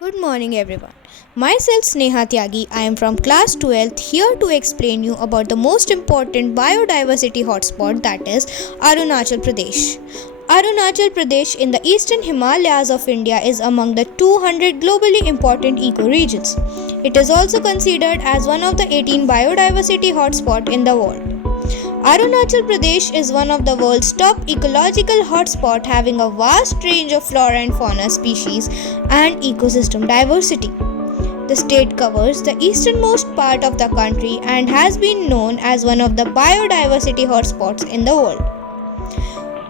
Good morning everyone. Myself Sneha Tyagi. I am from class 12th here to explain you about the most important biodiversity hotspot, that is Arunachal Pradesh. Arunachal Pradesh in the eastern Himalayas of India is among the 200 globally important ecoregions. It is also considered as one of the 18 biodiversity hotspots in the world. Arunachal Pradesh is one of the world's top ecological hotspots, having a vast range of flora and fauna species and ecosystem diversity. The state covers the easternmost part of the country and has been known as one of the biodiversity hotspots in the world.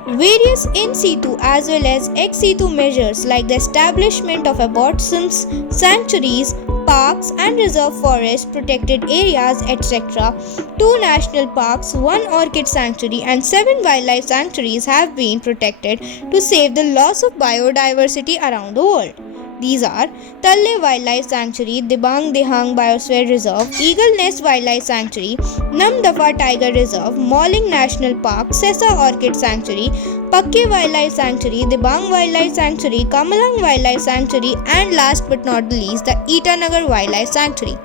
Various in situ as well as ex situ measures like the establishment of abortions, sanctuaries, parks and reserve forests, protected areas, etc., 2 national parks, 1 orchid sanctuary and 7 wildlife sanctuaries have been protected to save the loss of biodiversity around the world. These are Talle Wildlife Sanctuary, Dibang Dehang Biosphere Reserve, Eagle Nest Wildlife Sanctuary, Namdafa Tiger Reserve, Mauling National Park, Sesa Orchid Sanctuary, Pakke Wildlife Sanctuary, Dibang Wildlife Sanctuary, Kamalang Wildlife Sanctuary, and last but not the least, the Itanagar Wildlife Sanctuary.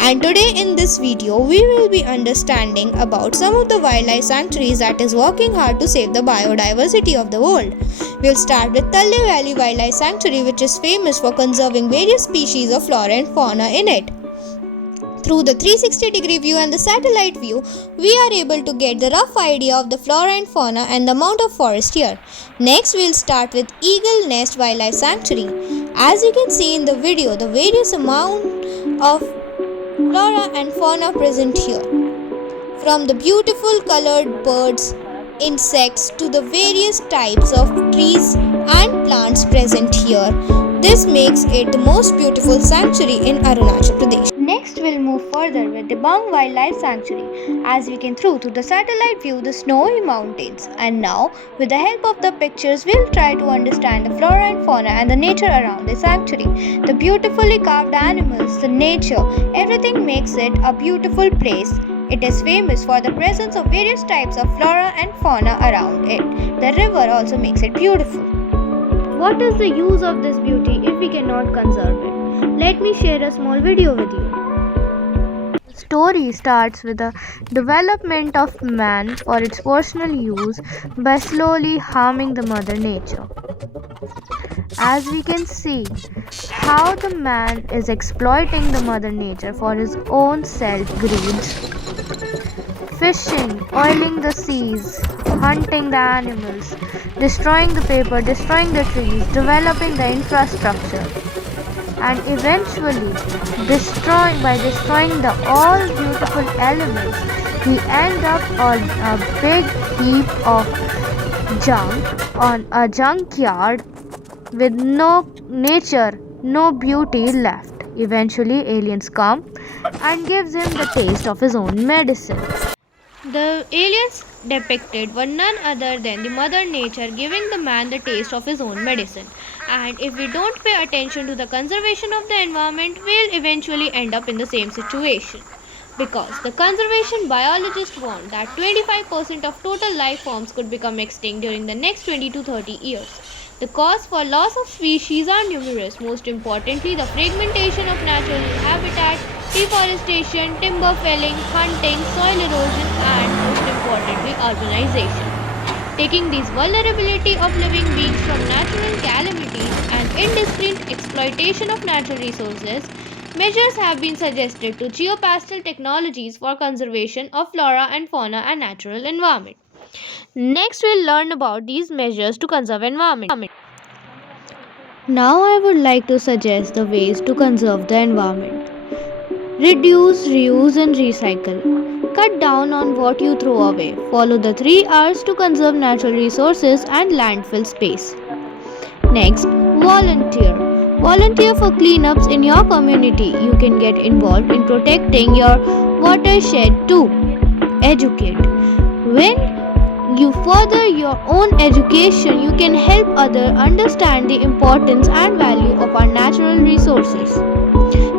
And today in this video, we will be understanding about some of the wildlife sanctuaries that is working hard to save the biodiversity of the world. We'll start with Talle Valley Wildlife Sanctuary, which is famous for conserving various species of flora and fauna in it. Through the 360-degree view and the satellite view, we are able to get the rough idea of the flora and fauna and the amount of forest here. Next, we'll start with Eagle Nest Wildlife Sanctuary. As you can see in the video, the various amount of flora and fauna present here. From the beautiful colored birds, insects to the various types of trees and plants present here. This makes it the most beautiful sanctuary in Arunachal Pradesh. Next, we'll move further with the Dibang Wildlife Sanctuary. As we can through the satellite view the snowy mountains. And now, with the help of the pictures, we'll try to understand the flora and fauna and the nature around the sanctuary. The beautifully carved animals, the nature, everything makes it a beautiful place. It is famous for the presence of various types of flora and fauna around it. The river also makes it beautiful. What is the use of this beauty if we cannot conserve it? Let me share a small video with you. The story starts with the development of man for its personal use by slowly harming the mother nature. As we can see, how the man is exploiting the mother nature for his own self-greeds. Fishing, oiling the seas, hunting the animals, destroying the paper, destroying the trees, developing the infrastructure, and eventually by destroying the all beautiful elements, he ends up on a big heap of junk on a junkyard with no nature, no beauty left. Eventually aliens come and gives him the taste of his own medicine. The aliens depicted were none other than the mother nature giving the man the taste of his own medicine. And if we don't pay attention to the conservation of the environment, we'll eventually end up in the same situation. Because the conservation biologists warn that 25% of total life forms could become extinct during the next 20 to 30 years. The cause for loss of species are numerous, most importantly the fragmentation of natural habitat, deforestation, timber felling, hunting, soil erosion and most importantly urbanization. Taking these vulnerability of living beings from natural calamities and indiscriminate exploitation of natural resources, measures have been suggested to geopastel technologies for conservation of flora and fauna and natural environment. Next, we'll learn about these measures to conserve environment. Now, I would like to suggest the ways to conserve the environment. Reduce, reuse, and recycle. Cut down on what you throw away. Follow the 3 R's to conserve natural resources and landfill space. Next, volunteer. Volunteer for cleanups in your community. You can get involved in protecting your watershed too. Educate. When you further your own education, you can help others understand the importance and value of our natural resources.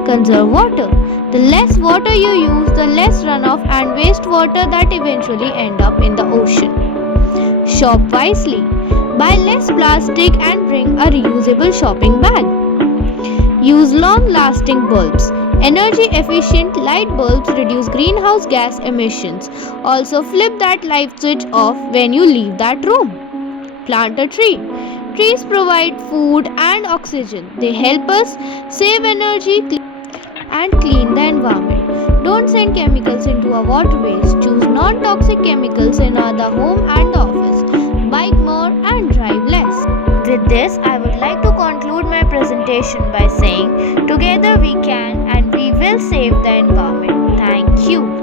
Conserve water. The less water you use, the less runoff and wastewater that eventually end up in the ocean. Shop wisely. Buy less plastic and bring a reusable shopping bag. Use long-lasting bulbs. Energy-efficient light bulbs reduce greenhouse gas emissions. Also, flip that light switch off when you leave that room. Plant a tree. Trees provide food and oxygen. They help us save energy and clean the environment. Don't send chemicals into our waterways. Choose non-toxic chemicals in the home and the office. Bike more and drive less. With this, I would like to conclude my presentation by saying, together we can and we will save the environment. Thank you.